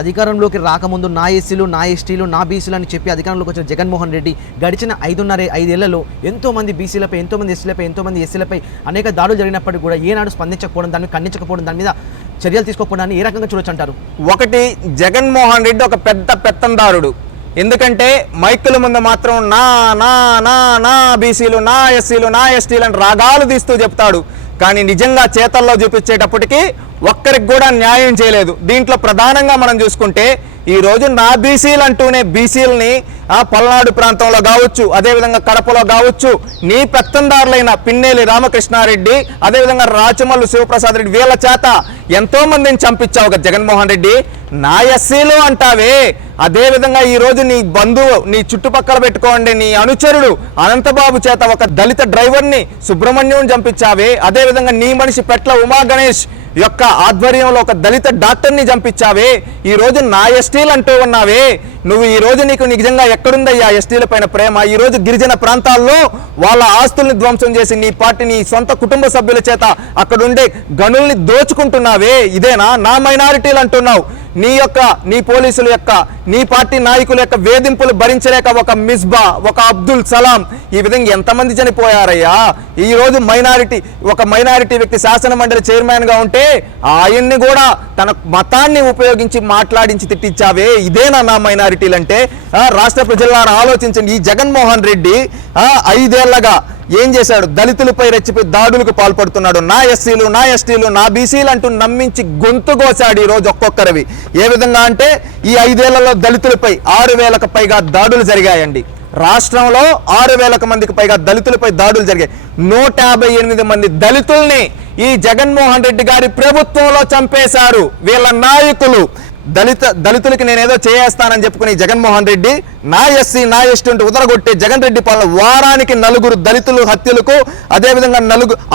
అధికారంలోకి రాకముందు నా ఎస్సీలు, నా ఎస్టీలు, నా బీసీలు అని చెప్పి అధికారంలోకి వచ్చిన జగన్మోహన్ రెడ్డి గడిచిన 5.5 ఏళ్లలో ఎంతోమంది బీసీలపై, ఎంతోమంది ఎస్సీలపై, ఎంతోమంది ఎస్సీలపై అనేక దాడులు జరిగినప్పటికీ కూడా ఏనాడు స్పందించకపోవడం, దాన్ని ఖండించకపోవడం, దాని మీద చర్యలు తీసుకోకపోవడాన్ని ఏ రకంగా చూడొచ్చు అంటారు? ఒకటి, జగన్మోహన్ రెడ్డి ఒక పెద్ద పెత్తందారుడు. ఎందుకంటే మైకుల ముందు మాత్రం నా నా నా నా బీసీలు, నా ఎస్సీలు, నా ఎస్టీలు అని రాగాలు తీస్తూ చెప్తాడు. కానీ నిజంగా చేతల్లో చూపించేటప్పటికీ ఒక్కరికి కూడా న్యాయం చేయలేదు. దీంట్లో ప్రధానంగా మనం చూసుకుంటే ఈరోజు నా బీసీలు అంటూనే బీసీలని పల్నాడు ప్రాంతంలో కావచ్చు, అదేవిధంగా కడపలో కావచ్చు, నీ పెత్తందారులైన పిన్నేలి రామకృష్ణారెడ్డి, అదేవిధంగా రాచమల్లు శివప్రసాద్ రెడ్డి, వీళ్ళ చేత ఎంతో మందిని చంపించావు కదా జగన్మోహన్ రెడ్డి. నా ఎస్సీలు అంటావే, అదేవిధంగా ఈరోజు నీ బంధువు, నీ చుట్టుపక్కల పెట్టుకోండి నీ అనుచరుడు అనంతబాబు చేత ఒక దళిత డ్రైవర్ని సుబ్రహ్మణ్యం చంపించావే, అదేవిధంగా నీ మనిషి పెట్ల ఉమా గణేష్ యొక్క ఆధ్వర్యంలో ఒక దళిత డాక్టర్ని చంపించావే. ఈరోజు నా ఎస్టీలు అంటూ ఉన్నావే. నువ్వు ఈరోజు నీకు నిజంగా ఎక్కడుందయ్యా ఎస్టీల పైన ప్రేమ? ఈరోజు గిరిజన ప్రాంతాల్లో వాళ్ళ ఆస్తుల్ని ధ్వంసం చేసి నీ పార్టీ, నీ సొంత కుటుంబ సభ్యుల చేత అక్కడుండే గనుల్ని దోచుకుంటున్నావే. ఇదేనా నా మైనారిటీలు అంటున్నావు? నీ పోలీసుల యొక్క, నీ పార్టీ నాయకుల యొక్క వేధింపులు భరించలేక ఒక మిస్బా, ఒక అబ్దుల్ సలాం, ఈ విధంగా ఎంతమంది చనిపోయారయ్యా? ఈ రోజు ఒక మైనారిటీ వ్యక్తి శాసన మండలి చైర్మన్ గా ఉంటే ఆయన్ని కూడా తన మతాన్ని ఉపయోగించి మాట్లాడించి తిట్టించావే. ఇదేనా నా మైనారిటీలు అంటే? రాష్ట్ర ప్రజలారా ఆలోచించండి. ఈ జగన్మోహన్ రెడ్డి 5 ఏళ్లగా ఏం చేశాడు? దళితులపై రెచ్చిపోయి దాడులకు పాల్పడుతున్నాడు. నా ఎస్సీలు, నా ఎస్టీలు, నా బీసీలు అంటూ నమ్మించి గొంతు కోశాడు ఈ రోజు ఒక్కొక్కరివి. ఏ విధంగా అంటే ఈ 5 ఏళ్లలో దళితులపై 6,000కు పైగా దాడులు జరిగాయండి. రాష్ట్రంలో 6,000 మందికి పైగా దళితులపై దాడులు జరిగాయి. 158 మంది దళితుల్ని ఈ జగన్మోహన్ రెడ్డి గారి ప్రభుత్వంలో చంపేశారు వీళ్ళ నాయకులు. దళితులకి నేనేదో చేస్తానని చెప్పుకుని జగన్మోహన్ రెడ్డి నా ఎస్సీ, నా ఎస్టీ అంటూ ఉదరగొట్టే జగన్ రెడ్డి పాలన వారానికి 4 దళితులు హత్యలకు, అదేవిధంగా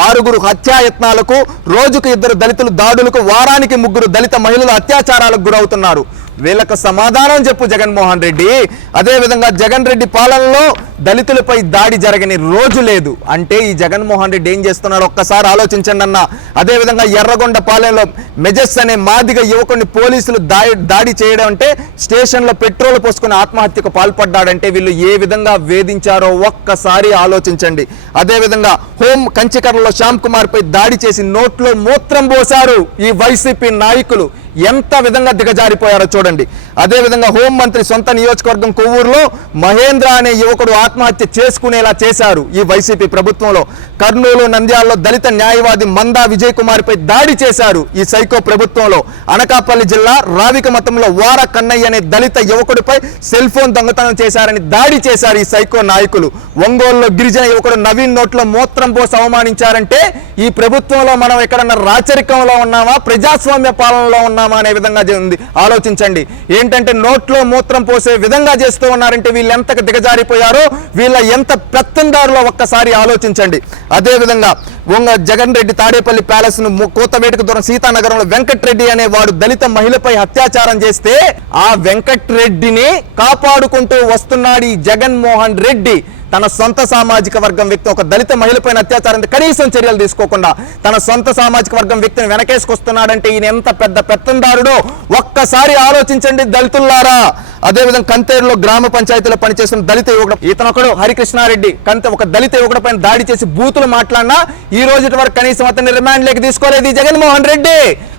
6 హత్యాయత్నాలకు, రోజుకు 2 దళితులు దాడులకు, వారానికి 3 దళిత మహిళలు అత్యాచారాలకు గురవుతున్నారు. వీళ్ళకు సమాధానం చెప్పు జగన్మోహన్ రెడ్డి. అదేవిధంగా జగన్ రెడ్డి పాలనలో దళితులపై దాడి జరగని రోజు లేదు. అంటే ఈ జగన్మోహన్ రెడ్డి ఏం చేస్తున్నాడు ఒక్కసారి ఆలోచించండి అన్న. అదేవిధంగా ఎర్రగొండ పాలెంలో మెజెస్ అనే మాదిగ యువకుడిని పోలీసులు దాడి చేయడం అంటే స్టేషన్లో పెట్రోల్ పోసుకుని ఆత్మహత్యకు పాల్పడ్డాడంటే వీళ్ళు ఏ విధంగా వేధించారో ఒక్కసారి ఆలోచించండి. అదేవిధంగా కంచికర్లలో శ్యామ్ కుమార్ పై దాడి చేసి నోట్లో మూత్రం పోశారు ఈ వైసీపీ నాయకులు. ఎంత విధంగా దిగజారిపోయారో చూడండి. అదేవిధంగా హోంమంత్రి సొంత నియోజకవర్గం కొవ్వూరులో మహేంద్ర అనే యువకుడు ఆత్మహత్య చేసుకునేలా చేశారు ఈ వైసీపీ ప్రభుత్వంలో. కర్నూలు, నంద్యాలలో దళిత న్యాయవాది మందా విజయ్ కుమార్ పై దాడి చేశారు ఈ సైకో ప్రభుత్వంలో. అనకాపల్లి జిల్లా రావికమతంలో వార కన్నయ్య అనే దళిత యువకుడిపై సెల్ ఫోన్ దొంగతనం చేశారని దాడి చేశారు ఈ సైకో నాయకులు. ఒంగోలులో గిరిజన యువకుడు నవీన్ నోట్లో మూత్రం పోసి అవమానించారంటే ఈ ప్రభుత్వంలో మనం ఎక్కడన్నా రాచరికంలో ఉన్నామా, ప్రజాస్వామ్య పాలనలో ఉన్నామా అనే విధంగా ఉంది. ఆలోచించండి. ఏంటంటే నోట్లో మూత్రం పోసే విధంగా చేస్తూ ఉన్నారంటే వీళ్ళు ఎంత దిగజారిపోయారో, వీళ్ళ ఎంత పెత్తందారులో ఒక్కసారి ఆలోచించండి. అదేవిధంగా జగన్ రెడ్డి తాడేపల్లి ప్యాలెస్ ను కోతవేటకు దూరం సీతానగరంలో వెంకట్రెడ్డి అనే వాడు దళిత మహిళపై అత్యాచారం చేస్తే ఆ వెంకట్రెడ్డిని కాపాడుకుంటూ వస్తున్నాడు ఈ జగన్మోహన్ రెడ్డి. తన సొంత సామాజిక వర్గం వ్యక్తి ఒక దళిత మహిళపైన అత్యాచారం కనీసం చర్యలు తీసుకోకుండా తన సొంత సామాజిక వర్గం వ్యక్తిని వెనకేసుకొస్తున్నాడంటే ఈయన ఎంత పెద్ద పెత్తందారుడో ఒక్కసారి ఆలోచించండి దళితుల్లారా. అదేవిధంగా కంతేరులో గ్రామ పంచాయతీలో పనిచేస్తున్న దళిత యువకుడు ఇతనొకడు హరికృష్ణారెడ్డి ఒక దళిత యువకుడు పైన దాడి చేసి బూతులు మాట్లాడినా ఈ రోజు వరకు కనీసం అతన్ని రిమాండ్ లేక తీసుకోలేదు ఈ జగన్మోహన్ రెడ్డి.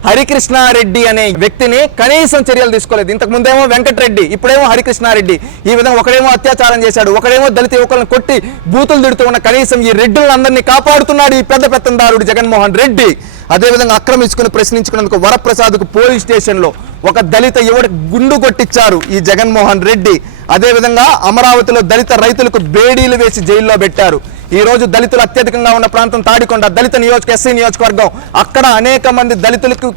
హరికృష్ణారెడ్డి అనే వ్యక్తిని కనీసం చర్యలు తీసుకోలేదు. ఇంతకు ముందేమో వెంకటరెడ్డి, ఇప్పుడేమో హరికృష్ణారెడ్డి. ఈ విధంగా ఒకడేమో అత్యాచారం చేశాడు, ఒకడేమో దళిత యువకులను కొట్టి బూతులు తిడుతూ ఉన్న కనీసం ఈ రెడ్డులందరినీ కాపాడుతున్నాడు ఈ పెద్ద పెత్తందారుడు జగన్మోహన్ రెడ్డి. అదేవిధంగా ఆక్రమించుకుని ప్రశ్నించుకున్నందుకు వరప్రసాద్కు పోలీస్ స్టేషన్లో ఒక దళిత యువడు గుండు కొట్టించారు ఈ జగన్మోహన్ రెడ్డి. అదేవిధంగా అమరావతిలో దళిత రైతులకు బేడీలు వేసి జైల్లో పెట్టారు. ఈ రోజు దళితులు అత్యధికంగా ఉన్న ప్రాంతం తాడికొండ దళిత ఎస్సీ నియోజకవర్గం. అక్కడ అనేక మంది దళితులకు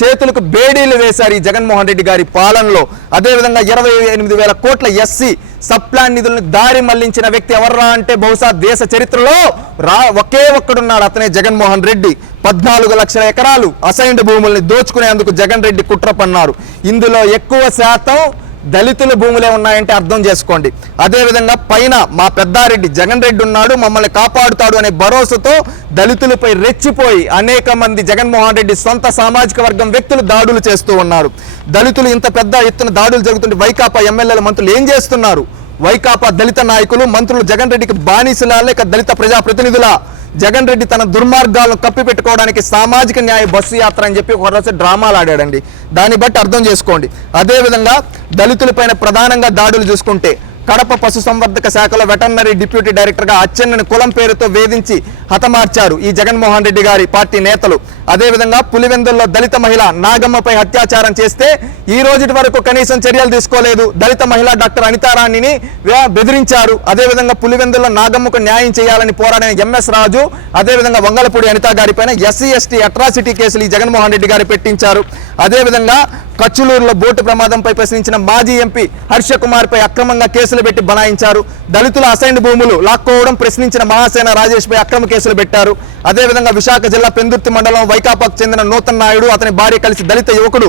చేతులకు బేడీలు వేశారు ఈ జగన్మోహన్ రెడ్డి గారి పాలనలో. అదేవిధంగా 28,000 కోట్ల ఎస్సీ సబ్ప్లాన్ నిధులను దారి మళ్లించిన వ్యక్తి ఎవర్రా అంటే బహుశా దేశ చరిత్రలో ఒకే ఒక్కడున్నాడు, అతనే జగన్మోహన్ రెడ్డి. 14 లక్షల ఎకరాలు అసైన్డ్ భూముల్ని దోచుకునేందుకు జగన్ రెడ్డి కుట్ర పన్నారు. ఇందులో ఎక్కువ శాతం దళితుల భూములే ఉన్నాయంటే అర్థం చేసుకోండి. అదేవిధంగా పైన మా పెద్దారెడ్డి జగన్ రెడ్డి ఉన్నాడు, మమ్మల్ని కాపాడుతాడు అనే భరోసాతో దళితులపై రెచ్చిపోయి అనేక మంది జగన్మోహన్ రెడ్డి సొంత సామాజిక వర్గం వ్యక్తులు దాడులు చేస్తూ ఉన్నారు. దళితులు ఇంత పెద్ద ఎత్తున దాడులు జరుగుతుంటే వైకాపా ఎమ్మెల్యేల మంత్రులు ఏం చేస్తున్నారు? వైకాపా దళిత నాయకులు మంత్రులు జగన్ రెడ్డికి బానిసలా లేక దళిత ప్రజాప్రతినిధుల? జగన్ రెడ్డి తన దుర్మార్గాలను కప్పిపెట్టుకోవడానికి సామాజిక న్యాయ బస్సు యాత్ర అని చెప్పి ఒకరోజు డ్రామాలు ఆడాడండి. దాన్ని బట్టి అర్థం చేసుకోండి. అదేవిధంగా దళితులపైన ప్రధానంగా దాడులు చూసుకుంటే కడప పశుసంవర్ధక శాఖలో వెటర్నరీ డిప్యూటీ డైరెక్టర్గా అచ్చెన్నని కులం పేరుతో వేధించి హతమార్చారు ఈ జగన్మోహన్ రెడ్డి గారి పార్టీ నేతలు. అదేవిధంగా పులివెందుల్లో దళిత మహిళ నాగమ్మపై అత్యాచారం చేస్తే ఈ రోజు వరకు కనీసం చర్యలు తీసుకోలేదు. దళిత మహిళ డాక్టర్ అనితారాణిని బెదిరించారు. అదేవిధంగా పులివెందుల్లో నాగమ్మకు న్యాయం చేయాలని పోరాడిన ఎంఎస్ రాజు, అదేవిధంగా వంగలపూడి అనిత గారి పైన ఎస్సీ ఎస్టీ అట్రాసిటీ కేసులు ఈ జగన్మోహన్ రెడ్డి గారు పెట్టించారు. అదేవిధంగా కచ్చులూరులో బోటు ప్రమాదంపై ప్రశ్నించిన మాజీ ఎంపీ హర్ష కుమార్ పై అక్రమంగా కేసులు పెట్టి బనాయించారు. దళితుల అసైన్డ్ భూములు లాక్కోవడం ప్రశ్నించిన మహాసేన రాజేష్ పై అక్రమ కేసులు పెట్టారు. అదేవిధంగా విశాఖ జిల్లా పెందుర్తి మండలం వైకాపాకు చెందిన నూతన్ నాయుడు అతని భార్య కలిసి దళిత యువకుడు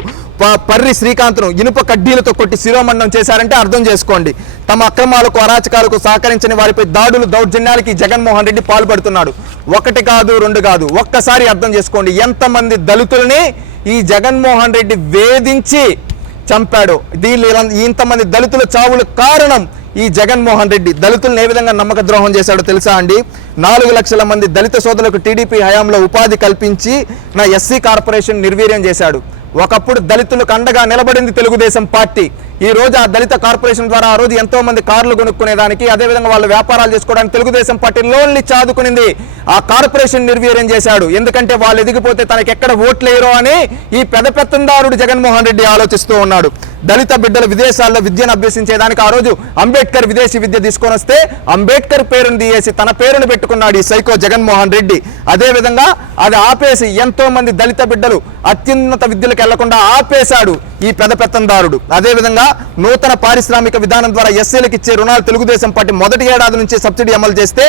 పర్రి శ్రీకాంత్ను ఇనుప కడ్డీలతో కొట్టి శిరోమండం చేశారంటే అర్థం చేసుకోండి. తమ అక్రమాలకు అరాచకాలకు సహకరించని వారిపై దాడులు దౌర్జన్యాలకి జగన్మోహన్ రెడ్డి పాల్పడుతున్నాడు. ఒకటి కాదు, రెండు కాదు, ఒక్కసారి అర్థం చేసుకోండి ఎంతమంది దళితుల్ని ఈ జగన్మోహన్ రెడ్డి వేధించి చంపాడు. ఇంతమంది దళితుల చావుల కారణం ఈ జగన్మోహన్ రెడ్డి. దళితులను ఏ విధంగా నమ్మక ద్రోహం చేశాడో తెలుసా అండి? 4 లక్షల మంది దళిత సోదరులకు టీడీపీ హయాంలో ఉపాధి కల్పించి నా ఎస్సీ కార్పొరేషన్ నిర్వీర్యం చేశాడు. ఒకప్పుడు దళితులకు అండగా నిలబడింది తెలుగుదేశం పార్టీ. ఈ రోజు ఆ దళిత కార్పొరేషన్ ద్వారా ఆ రోజు ఎంతో మంది కార్లు కొనుక్కునేదానికి, అదేవిధంగా వాళ్ళు వ్యాపారాలు చేసుకోవడానికి తెలుగుదేశం పార్టీ లోన్లు చాదుకునింది. ఆ కార్పొరేషన్ నిర్వీర్యం చేశాడు. ఎందుకంటే వాళ్ళు ఎదిగిపోతే తనకి ఎక్కడ ఓట్లేరో అని ఈ పెద్దందారుడు జగన్మోహన్ రెడ్డి ఆలోచిస్తూ ఉన్నాడు. దళిత బిడ్డలు విదేశాల్లో విద్యను అభ్యసించేదానికి ఆ రోజు అంబేద్కర్ విదేశీ విద్య తీసుకొని వస్తే అంబేద్కర్ పేరును తీయేసి తన పేరును పెట్టుకున్నాడు ఈ సైకో జగన్మోహన్ రెడ్డి. అదేవిధంగా అది ఆపేసి ఎంతో మంది దళిత బిడ్డలు అత్యున్నత విద్యలకు వెళ్లకుండా ఆపేశాడు ఈ పెద్దందారుడు. అదేవిధంగా నూతన పారిశ్రామిక విధానం ద్వారా ఎస్సీలకు ఇచ్చే రుణాలు తెలుగుదేశం పార్టీ మొదటి ఏడాది నుంచి సబ్సిడీ అమలు చేస్తే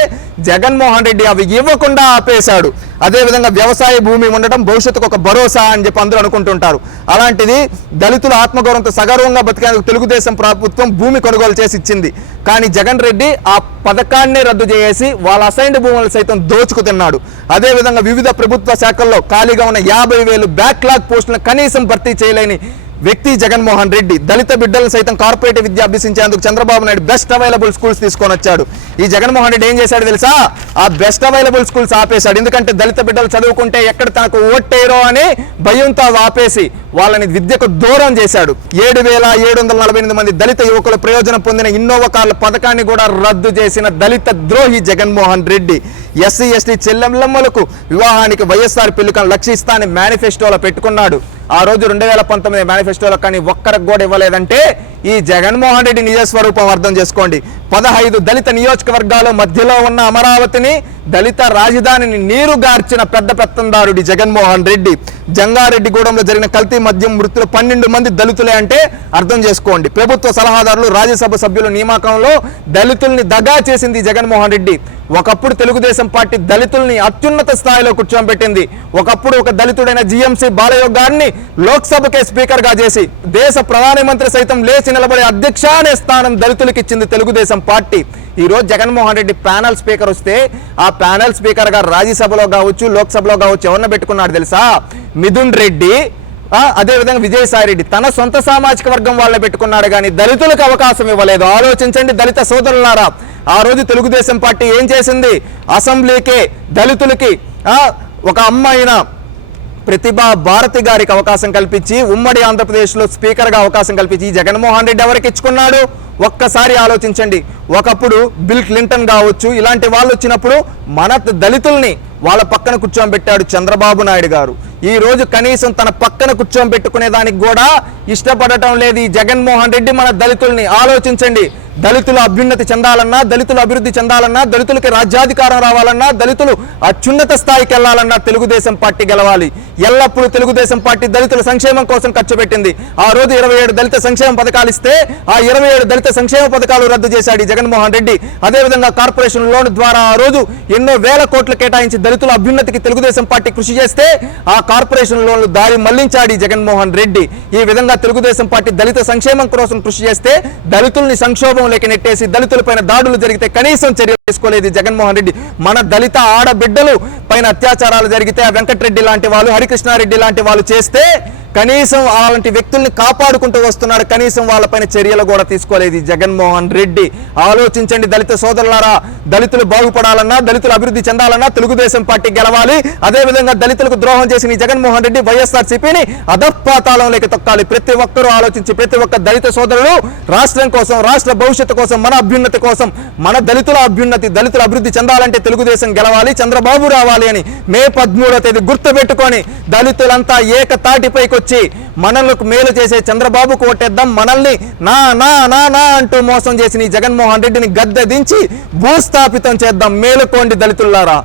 జగన్మోహన్ రెడ్డి అవి ఇవ్వకుండా ఆపేశాడు. అదేవిధంగా వ్యవసాయ భూమి ఉండడం భవిష్యత్తుకు ఒక భరోసా అని చెప్పి అందరూ అనుకుంటుంటారు. అలాంటిది దళితుల ఆత్మగౌరవంతో సగర్వంగా బతికేందుకు తెలుగుదేశం ప్రభుత్వం భూమి కొనుగోలు చేసి ఇచ్చింది. కానీ జగన్ రెడ్డి ఆ పథకాన్ని రద్దు చేసి వాళ్ళ అసైన్డ్ భూములు సైతం దోచుకుతున్నాడు. అదేవిధంగా వివిధ ప్రభుత్వ శాఖల్లో ఖాళీగా ఉన్న 50,000 బ్యాక్లాగ్ పోస్టులను కనీసం భర్తీ చేయలేని వ్యక్తి జగన్మోహన్ రెడ్డి. దళిత బిడ్డలను సైతం కార్పొరేట్ విద్య అభ్యసించేందుకు Chandrababu Naidu best available schools తీసుకొని వచ్చాడు. ఈ జగన్మోహన్ రెడ్డి ఏం చేశాడు తెలుసా? ఆ బెస్ట్ అవైలబుల్ స్కూల్స్ ఆపేశాడు. ఎందుకంటే దళిత బిడ్డలు చదువుకుంటే ఎక్కడ తనకు ఓట్టేరో అని భయంతో ఆపేసి వాళ్ళని విద్యకు దూరం చేశాడు. 7,748 మంది దళిత యువకులు ప్రయోజనం పొందిన ఇన్నోవా కార్ల పథకాన్ని కూడా రద్దు చేసిన దళిత ద్రోహి జగన్మోహన్ రెడ్డి. ఎస్సీ ఎస్టీ చెల్లెమ్మలకు వివాహానికి వైఎస్ఆర్ పెళ్లికను లక్షిస్తానని మేనిఫెస్టోలో పెట్టుకున్నాడు. ఆ రోజు 2019 మేనిఫెస్టోలో కానీ ఒక్కరికి కూడా ఇవ్వలేదంటే ఈ జగన్మోహన్ రెడ్డి నిజస్వరూపం అర్థం చేసుకోండి. 15 దళిత నియోజకవర్గాల మధ్యలో ఉన్న అమరావతిని దళిత రాజధానిని నీరుగార్చిన పెత్తందారుడి జగన్మోహన్ రెడ్డి. జంగారెడ్డిగూడెంలో జరిగిన కల్తీ మద్యం మృతులు 12 మంది దళితులే అంటే అర్థం చేసుకోండి. ప్రభుత్వ సలహాదారులు రాజ్యసభ సభ్యుల నియామకంలో దళితుల్ని దగా చేసింది జగన్మోహన్ రెడ్డి. ఒకప్పుడు తెలుగుదేశం పార్టీ దళితుల్ని అత్యున్నత స్థాయిలో కూర్చోబెట్టింది. ఒకప్పుడు ఒక దళితుడైన జిఎంసి బాలయ్య గారిని లోక్సభకే స్పీకర్ గా చేసి దేశ ప్రధానమంత్రి సైతం లేచి నిలబడే అధ్యక్ష అనే స్థానం దళితులకు ఇచ్చింది తెలుగుదేశం పార్టీ. ఈ రోజు జగన్మోహన్ రెడ్డి ప్యానల్ స్పీకర్ వస్తే ఆ ప్యానల్ స్పీకర్ గా రాజ్యసభలో కావచ్చు లోక్సభలో కావచ్చు ఎవరిని పెట్టుకున్నాడు తెలుసా? మిథున్ రెడ్డి, అదేవిధంగా విజయసాయి రెడ్డి తన సొంత సామాజిక వర్గం వాళ్ళని పెట్టుకున్నాడు కానీ దళితులకు అవకాశం ఇవ్వలేదు. ఆలోచించండి దళిత సోదరులారా. ఆ రోజు తెలుగుదేశం పార్టీ ఏం చేసింది? అసెంబ్లీకే దళితులకి ఒక అమ్మాయిన ప్రతిభా భారతి గారికి అవకాశం కల్పించి ఉమ్మడి ఆంధ్రప్రదేశ్లో స్పీకర్గా అవకాశం కల్పించి జగన్మోహన్ రెడ్డి ఎవరికి ఇచ్చుకున్నాడు? ఒక్కసారి ఆలోచించండి. ఒకప్పుడు బిల్ క్లింటన్ కావచ్చు ఇలాంటి వాళ్ళు వచ్చినప్పుడు మన దళితుల్ని వాళ్ళ పక్కన కూర్చోబెట్టాడు చంద్రబాబు నాయుడు గారు. ఈ రోజు కనీసం తన పక్కన కూర్చోబెట్టుకునే దానికి కూడా ఇష్టపడటం లేదు ఈ జగన్మోహన్ రెడ్డి మన దళితుల్ని. ఆలోచించండి. దళితులు అభ్యున్నతి చెందాలన్నా, దళితులు అభివృద్ధి చెందాలన్నా, దళితులకి రాజ్యాధికారం రావాలన్నా, దళితులు అత్యున్నత స్థాయికి వెళ్లాలన్నా తెలుగుదేశం పార్టీ గెలవాలి. ఎల్లప్పుడూ తెలుగుదేశం పార్టీ దళితుల సంక్షేమం కోసం ఖర్చు పెట్టింది. ఆ రోజు 27 దళిత సంక్షేమ పథకాలు ఇస్తే ఆ 27 దళిత సంక్షేమ పథకాలు రద్దు చేశాడు జగన్మోహన్ రెడ్డి. అదేవిధంగా కార్పొరేషన్ లోన్ ద్వారా ఆ రోజు ఎన్నో వేల కోట్లు కేటాయించి దళితుల అభ్యున్నతికి తెలుగుదేశం పార్టీ కృషి చేస్తే ఆ కార్పొరేషన్ లోన్లు దారి మళ్లించాడు జగన్మోహన్ రెడ్డి. ఈ విధంగా తెలుగుదేశం పార్టీ దళిత సంక్షేమం కోసం కృషి చేస్తే దళితుల్ని సంక్షోభంలోకి నెట్టేసి దళితులపైన దాడులు జరిగితే కనీసం చర్యలు తీసుకోలేదు జగన్మోహన్ రెడ్డి. మన దళిత ఆడబిడ్డలు పైన అత్యాచారాలు జరిగితే వెంకటరెడ్డి లాంటి వాళ్ళు, హరికృష్ణారెడ్డి లాంటి వాళ్ళు చేస్తే కనీసం అలాంటి వ్యక్తుల్ని కాపాడుకుంటూ వస్తున్నాడు. కనీసం వాళ్ళపైన చర్యలు కూడా తీసుకోలేదు జగన్మోహన్ రెడ్డి. ఆలోచించండి దళిత సోదరులారా, దళితులు బాగుపడాలన్నా, దళితులు అభివృద్ధి చెందాలన్నా తెలుగుదేశం పార్టీ గెలవాలి. అదేవిధంగా దళితులకు ద్రోహం చేసిన జగన్మోహన్ రెడ్డి వైఎస్ఆర్సీపీని అధఃపాతాళంలోకి తొక్కాలి. ప్రతి ఒక్కరూ ఆలోచించి, ప్రతి ఒక్క దళిత సోదరులు రాష్ట్రం కోసం, రాష్ట్ర భవిష్యత్తు కోసం, మన అభ్యున్నతి కోసం, మన దళితుల అభ్యున్నతి, దళితుల అభివృద్ధి చెందాలంటే తెలుగుదేశం గెలవాలి, చంద్రబాబు రావాలి అని మే 13వ తేదీ గుర్తుపెట్టుకొని దళితులంతా ఏకతాటిపైకి వచ్చి మనలకు మేలు చేసే చంద్రబాబుకు ఓటేద్దాం. మనల్ని నా నా నా నా అంటూ మోసం చేసిన ఈ జగన్మోహన్ రెడ్డిని గద్దె దించి భూస్థాపితం చేద్దాం. మేలుకోండి దళితులారా.